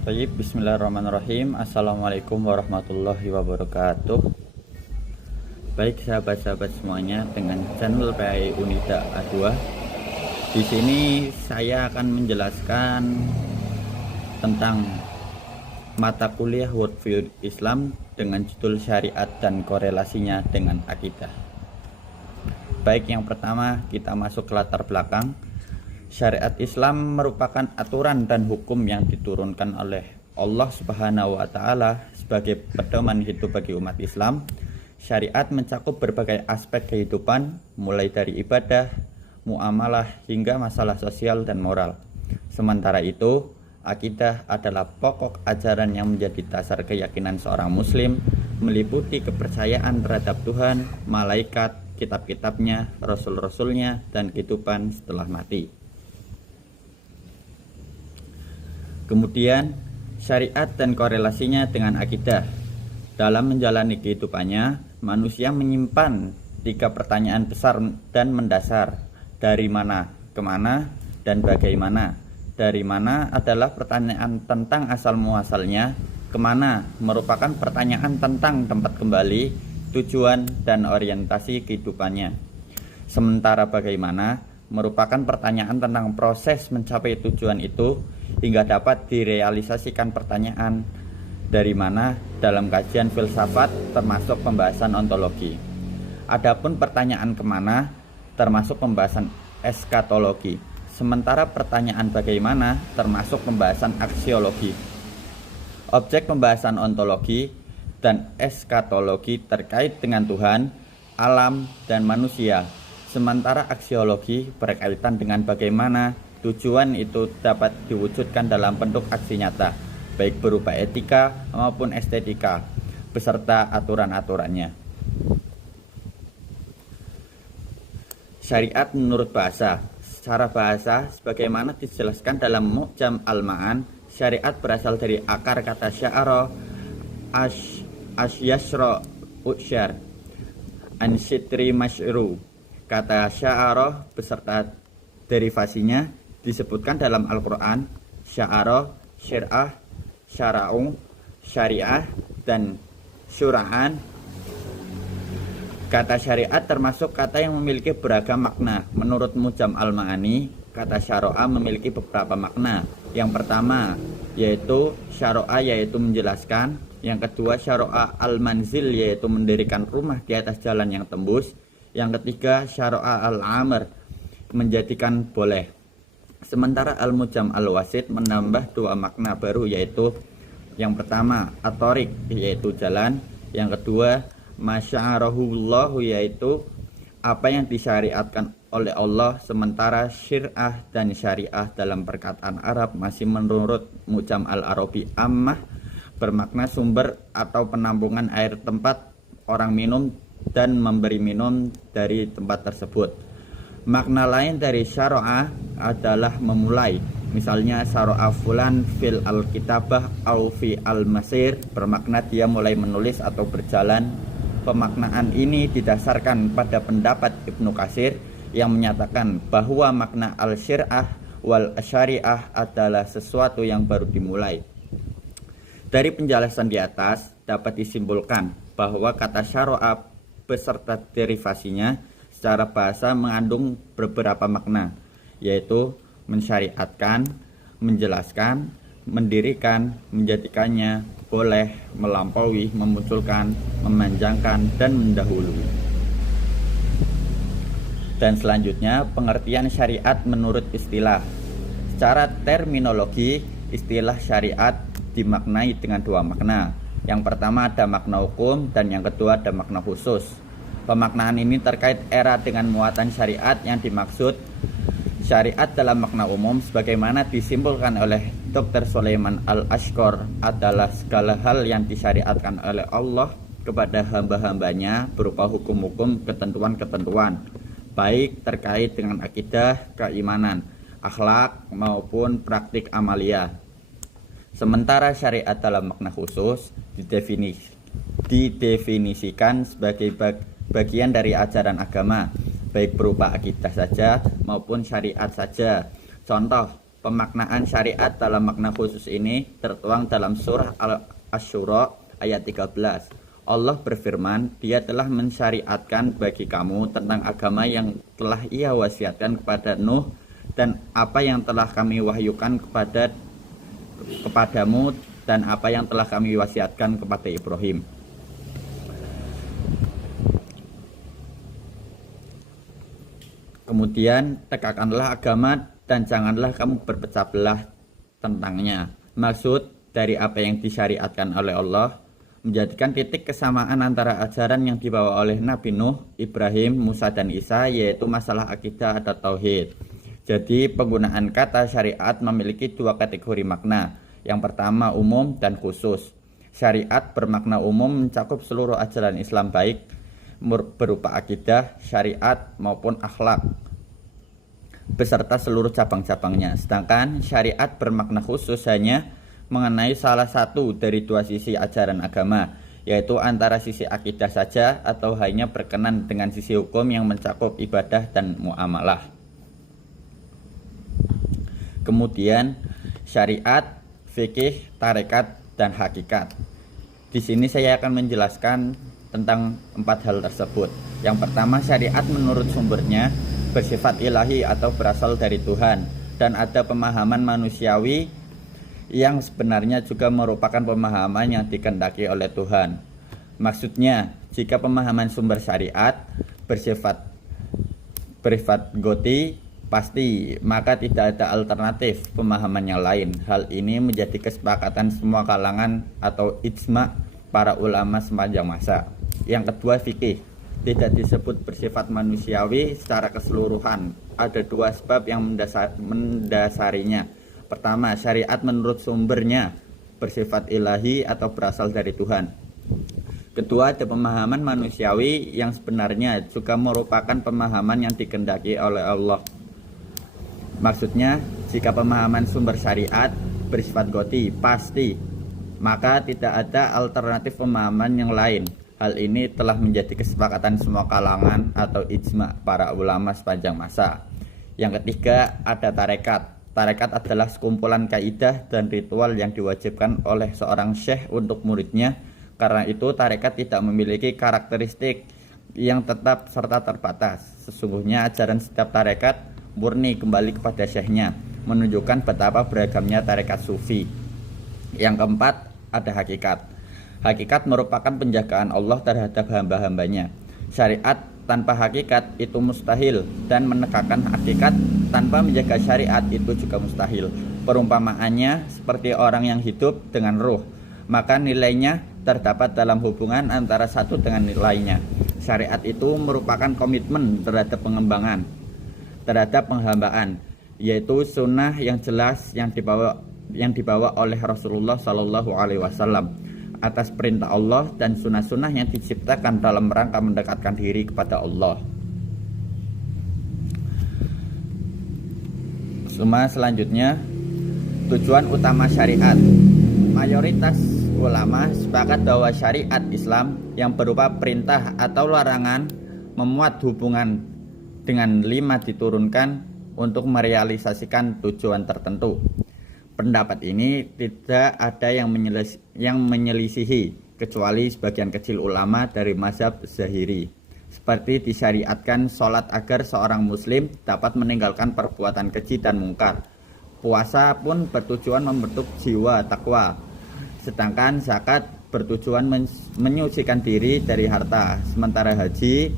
Baik, bismillahirrahmanirrahim. Assalamualaikum warahmatullahi wabarakatuh. Baik sahabat-sahabat semuanya, dengan channel PAI Unida A2. Di sini saya akan menjelaskan tentang mata kuliah Worldview Islam dengan judul Syariat dan korelasinya dengan akidah. Baik, yang pertama kita masuk ke latar belakang. Syariat Islam merupakan aturan dan hukum yang diturunkan oleh Allah Subhanahu wa Ta'ala sebagai pedoman hidup bagi umat Islam. Syariat mencakup berbagai aspek kehidupan, mulai dari ibadah, muamalah, hingga masalah sosial dan moral. Sementara itu, akidah adalah pokok ajaran yang menjadi dasar keyakinan seorang Muslim, meliputi kepercayaan terhadap Tuhan, malaikat, kitab-kitabnya, rasul-rasulnya, dan kehidupan setelah mati. Kemudian, syariat dan korelasinya dengan akidah. Dalam menjalani kehidupannya, manusia menyimpan 3 pertanyaan besar dan mendasar. Dari mana, kemana, dan bagaimana. Dari mana adalah pertanyaan tentang asal muasalnya, kemana merupakan pertanyaan tentang tempat kembali, tujuan, dan orientasi kehidupannya. Sementara bagaimana merupakan pertanyaan tentang proses mencapai tujuan itu, hingga dapat direalisasikan. Pertanyaan dari mana dalam kajian filsafat termasuk pembahasan ontologi. Adapun pertanyaan kemana termasuk pembahasan eskatologi. Sementara pertanyaan bagaimana termasuk pembahasan aksiologi. Objek pembahasan ontologi dan eskatologi terkait dengan Tuhan, alam, dan manusia. Sementara aksiologi berkaitan dengan bagaimana tujuan itu dapat diwujudkan dalam bentuk aksi nyata, baik berupa etika maupun estetika, beserta aturan-aturannya. Syariat menurut bahasa. Secara bahasa, sebagaimana dijelaskan dalam Mu'jam Al-Ma'an, syariat berasal dari akar kata sya'ara, asyashra, usyar, ansyitri masyru. Kata sya'ara beserta derivasinya disebutkan dalam Al-Quran: sya'ara, syir'ah, syara'u, syariah, dan syura'an. Kata syariat termasuk kata yang memiliki beragam makna. Menurut Mu'jam Al-Ma'ani, kata syara'a memiliki beberapa makna. Yang pertama yaitu syara'a, yaitu menjelaskan. Yang kedua syara'a al-manzil, yaitu mendirikan rumah di atas jalan yang tembus. Yang ketiga syara'a al-amr, menjadikan boleh. Sementara Al-Mu'jam Al-Wasit menambah 2 makna baru, yaitu yang pertama at-thoriq, yaitu jalan. Yang kedua masya'arahullahu, yaitu apa yang disyariatkan oleh Allah. Sementara syir'ah dan syariah dalam perkataan Arab masih menurut Mu'jam Al-Arabi Ammah bermakna sumber atau penampungan air tempat orang minum dan memberi minum dari tempat tersebut. Makna lain dari syara'a adalah memulai. Misalnya syara'a fulan fil al-kitabah au fi al-masir, bermakna dia mulai menulis atau berjalan. Pemaknaan ini didasarkan pada pendapat Ibnu Katsir yang menyatakan bahwa makna al-syir'ah wal syariah adalah sesuatu yang baru dimulai. Dari penjelasan di atas dapat disimpulkan bahwa kata syara'a beserta derivasinya secara bahasa mengandung beberapa makna, yaitu mensyariatkan, menjelaskan, mendirikan, menjadikannya, boleh, melampaui, memunculkan, memanjangkan, dan mendahului. Dan selanjutnya pengertian syariat menurut istilah. Secara terminologi, istilah syariat dimaknai dengan 2 makna. Yang pertama ada makna hukum dan yang kedua ada makna khusus. Pemaknaan ini terkait era dengan muatan syariat. Yang dimaksud syariat dalam makna umum sebagaimana disimpulkan oleh Dr. Sulaiman Al-Ashqar adalah segala hal yang disyariatkan oleh Allah kepada hamba-hambanya berupa hukum-hukum, ketentuan-ketentuan, baik terkait dengan akidah, keimanan, akhlak maupun praktik amalia. Sementara syariat dalam makna khusus didefinisikan sebagai bagian dari ajaran agama, baik berupa akidah saja maupun syariat saja. Contoh, Pemaknaan syariat dalam makna khusus ini tertuang dalam surah Asy-Syura ayat 13. Allah berfirman, Dia telah mensyariatkan bagi kamu tentang agama yang telah Ia wasiatkan kepada Nuh dan apa yang telah kami wahyukan kepadamu dan apa yang telah kami wasiatkan kepada Ibrahim. Kemudian tegakkanlah agama dan janganlah kamu berpecah belah tentangnya. Maksud dari apa yang disyariatkan oleh Allah menjadikan titik kesamaan antara ajaran yang dibawa oleh Nabi Nuh, Ibrahim, Musa, dan Isa, yaitu masalah akidah atau tauhid. Jadi penggunaan kata syariat memiliki dua kategori makna. Yang pertama umum dan khusus. Syariat bermakna umum mencakup seluruh ajaran Islam baik berupa akidah, syariat maupun akhlak beserta seluruh cabang-cabangnya. Sedangkan syariat bermakna khusus hanya mengenai salah satu dari dua sisi ajaran agama, yaitu antara sisi akidah saja atau hanya berkenan dengan sisi hukum yang mencakup ibadah dan muamalah. Kemudian syariat, fikih, tarekat, dan hakikat. Di sini saya akan menjelaskan tentang 4 hal tersebut. Yang pertama, syariat menurut sumbernya bersifat ilahi atau berasal dari Tuhan, dan ada pemahaman manusiawi yang sebenarnya juga merupakan pemahaman yang dikehendaki oleh Tuhan. Maksudnya, jika pemahaman sumber syariat bersifat goti pasti, maka tidak ada alternatif pemahaman yang lain. Hal ini menjadi kesepakatan semua kalangan atau ijma' para ulama sepanjang masa. Yang kedua, fikih tidak disebut bersifat manusiawi secara keseluruhan. Ada dua sebab yang mendasarinya. Pertama, syariat menurut sumbernya bersifat ilahi atau berasal dari Tuhan. Kedua, ada pemahaman manusiawi yang sebenarnya juga merupakan pemahaman yang dikehendaki oleh Allah. Maksudnya, jika pemahaman sumber syariat bersifat goti pasti, maka tidak ada alternatif pemahaman yang lain. Hal ini telah menjadi kesepakatan semua kalangan atau ijma' para ulama sepanjang masa. Yang ketiga, ada tarekat. Tarekat adalah sekumpulan kaidah dan ritual yang diwajibkan oleh seorang syekh untuk muridnya. Karena itu, tarekat tidak memiliki karakteristik yang tetap serta terbatas. Sesungguhnya ajaran setiap tarekat murni kembali kepada syekhnya, menunjukkan betapa beragamnya tarekat sufi. Yang keempat, ada hakikat. Hakikat merupakan penjagaan Allah terhadap hamba-hambanya. Syariat tanpa hakikat itu mustahil, dan menegakkan hakikat tanpa menjaga syariat itu juga mustahil. Perumpamaannya seperti orang yang hidup dengan ruh, maka nilainya terdapat dalam hubungan antara satu dengan nilainya. Syariat itu merupakan komitmen terhadap pengembangan, terhadap penghambaan, yaitu sunnah yang jelas yang dibawa oleh Rasulullah Shallallahu Alaihi Wasallam atas perintah Allah dan sunnah-sunnah yang diciptakan dalam rangka mendekatkan diri kepada Allah. Selanjutnya, tujuan utama syariat. Mayoritas ulama sepakat bahwa syariat Islam yang berupa perintah atau larangan memuat hubungan dengan 5 diturunkan untuk merealisasikan tujuan tertentu. Pendapat ini tidak ada yang menyelisihi kecuali sebagian kecil ulama dari mazhab Zahiri. Seperti disyariatkan sholat agar seorang muslim dapat meninggalkan perbuatan keji dan mungkar. Puasa pun bertujuan membentuk jiwa takwa. Sedangkan zakat bertujuan menyucikan diri dari harta. Sementara haji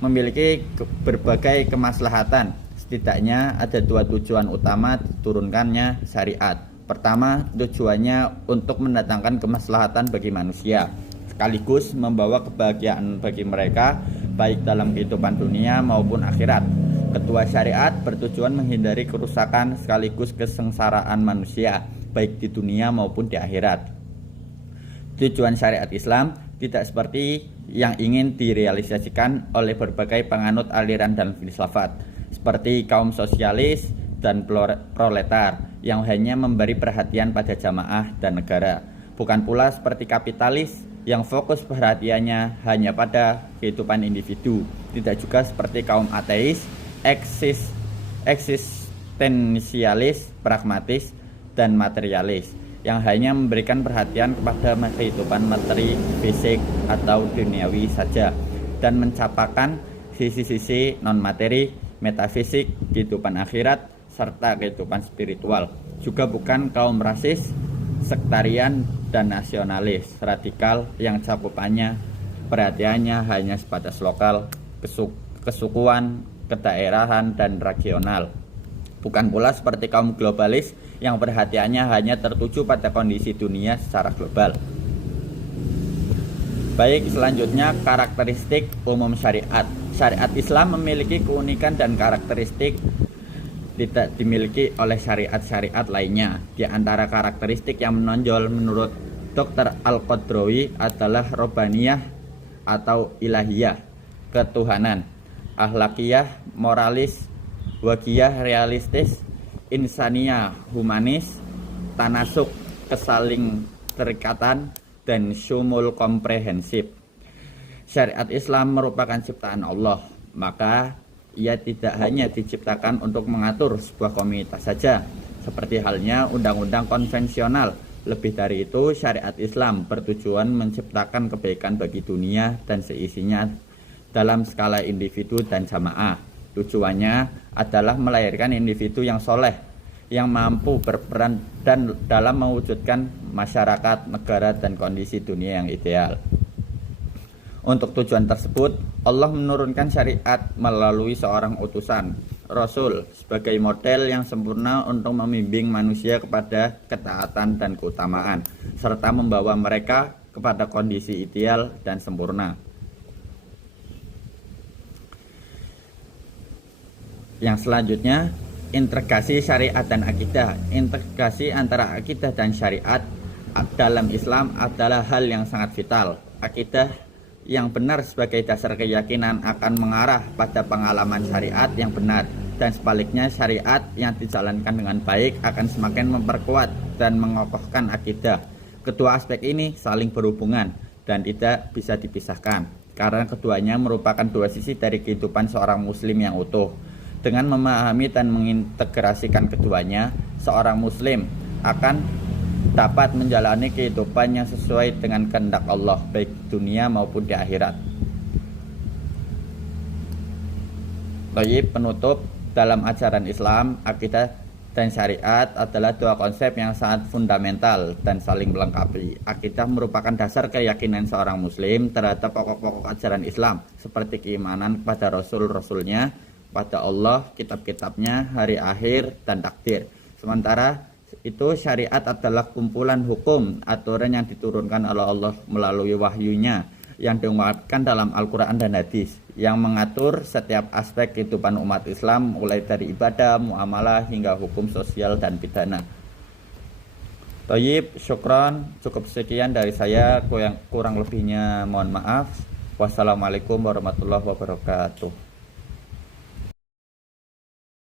memiliki berbagai kemaslahatan. Setidaknya ada 2 tujuan utama diturunkannya syariat. Pertama, tujuannya untuk mendatangkan kemaslahatan bagi manusia, sekaligus membawa kebahagiaan bagi mereka baik dalam kehidupan dunia maupun akhirat. Kedua, syariat bertujuan menghindari kerusakan sekaligus kesengsaraan manusia baik di dunia maupun di akhirat. Tujuan syariat Islam tidak seperti yang ingin direalisasikan oleh berbagai penganut aliran dan filsafat seperti kaum sosialis dan proletar yang hanya memberi perhatian pada jamaah dan negara. Bukan pula seperti kapitalis yang fokus perhatiannya hanya pada kehidupan individu. Tidak juga seperti kaum ateis eksistensialis, pragmatis, dan materialis yang hanya memberikan perhatian kepada kehidupan materi, fisik, atau duniawi saja dan mencapakan sisi-sisi non-materi, metafisik, kehidupan akhirat, serta kehidupan spiritual. Juga bukan kaum rasis, sektarian, dan nasionalis radikal yang cakupannya perhatiannya hanya sebatas lokal, kesukuan, kedaerahan, dan regional. Bukan pula seperti kaum globalis yang perhatiannya hanya tertuju pada kondisi dunia secara global. Baik, selanjutnya karakteristik umum syariat. Syariat Islam memiliki keunikan dan karakteristik tidak dimiliki oleh syariat-syariat lainnya. Di antara karakteristik yang menonjol menurut Dr. Al-Qadrawi adalah Robbaniyah atau ilahiyah, ketuhanan, akhlakiyah, moralis, waqiyah, realistis, insaniyah, humanis, tanasuk, kesaling terikatan, dan syumul, komprehensif. Syariat Islam merupakan ciptaan Allah, maka ia tidak hanya diciptakan untuk mengatur sebuah komunitas saja, seperti halnya undang-undang konvensional. Lebih dari itu, syariat Islam bertujuan menciptakan kebaikan bagi dunia dan seisinya dalam skala individu dan jamaah. Tujuannya adalah melahirkan individu yang soleh, yang mampu berperan dan dalam mewujudkan masyarakat, negara, dan kondisi dunia yang ideal. Untuk tujuan tersebut, Allah menurunkan syariat melalui seorang utusan, Rasul, sebagai model yang sempurna untuk membimbing manusia kepada ketaatan dan keutamaan, serta membawa mereka kepada kondisi ideal dan sempurna. Yang selanjutnya, integrasi syariat dan akidah. Integrasi antara akidah dan syariat dalam Islam adalah hal yang sangat vital. Akidah yang benar sebagai dasar keyakinan akan mengarah pada pengalaman syariat yang benar, dan sebaliknya syariat yang dijalankan dengan baik akan semakin memperkuat dan mengokohkan akidah. Kedua aspek ini saling berhubungan dan tidak bisa dipisahkan, karena keduanya merupakan dua sisi dari kehidupan seorang muslim yang utuh. Dengan memahami dan mengintegrasikan keduanya, seorang muslim akan dapat menjalani kehidupan yang sesuai dengan kehendak Allah, baik dunia maupun di akhirat. Penutup, dalam ajaran Islam, akidah dan syariat adalah dua konsep yang sangat fundamental dan saling melengkapi. Akidah merupakan dasar keyakinan seorang muslim terhadap pokok-pokok ajaran Islam, seperti keimanan kepada Rasul-Rasulnya, pada Allah, kitab-kitabnya, hari akhir, dan takdir. Sementara itu syariat adalah kumpulan hukum, aturan yang diturunkan oleh Allah melalui wahyunya yang diungkapkan dalam Al-Quran dan hadis, yang mengatur setiap aspek kehidupan umat Islam, mulai dari ibadah, muamalah, hingga hukum sosial dan pidana. Thayyib, syukran. Cukup sekian dari saya, kurang lebihnya mohon maaf. Wassalamualaikum warahmatullahi wabarakatuh.